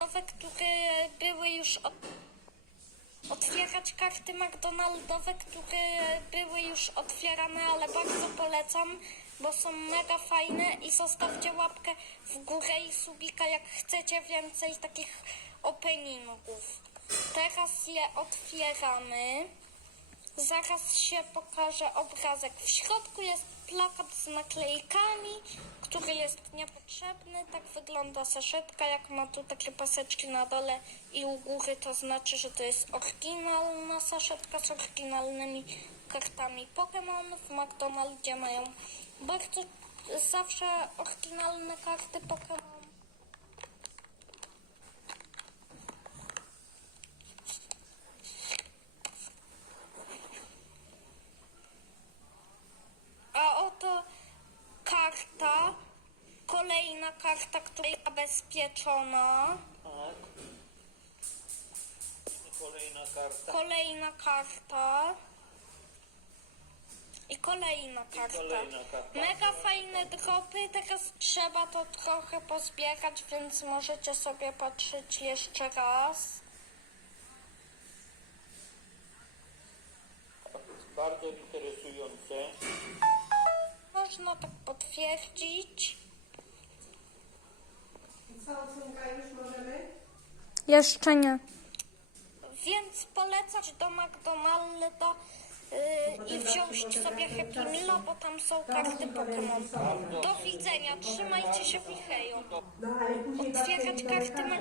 nowe, które były już otwierać karty McDonaldowe, które były już otwierane, ale bardzo polecam, bo są mega fajne i zostawcie łapkę w górę i subika, jak chcecie więcej takich openingów. Teraz je otwieramy. Zaraz się pokaże obrazek. W środku jest plakat z naklejkami, który jest niepotrzebny. Tak wygląda saszetka. Jak ma tu takie paseczki na dole i u góry, to znaczy, że to jest oryginalna saszetka z oryginalnymi kartami Pokémon. W McDonaldzie mają bardzo zawsze oryginalne karty Pokémon. Karta, kolejna karta, która jest zabezpieczona. Tak. I kolejna karta. Kolejna karta. I kolejna karta. kolejna karta. Mega fajne dropy, teraz trzeba to trochę pozbierać, więc możecie sobie patrzeć jeszcze raz. Bardzo interesujące. Można tak potwierdzić. Co, już możemy? Jeszcze nie. Więc polecać do McDonalda yy, i wziąć sobie Happy Meala, bo tam są karty Pokémon. Do widzenia, trzymajcie się w. No Otwierać mi karty rozkaże.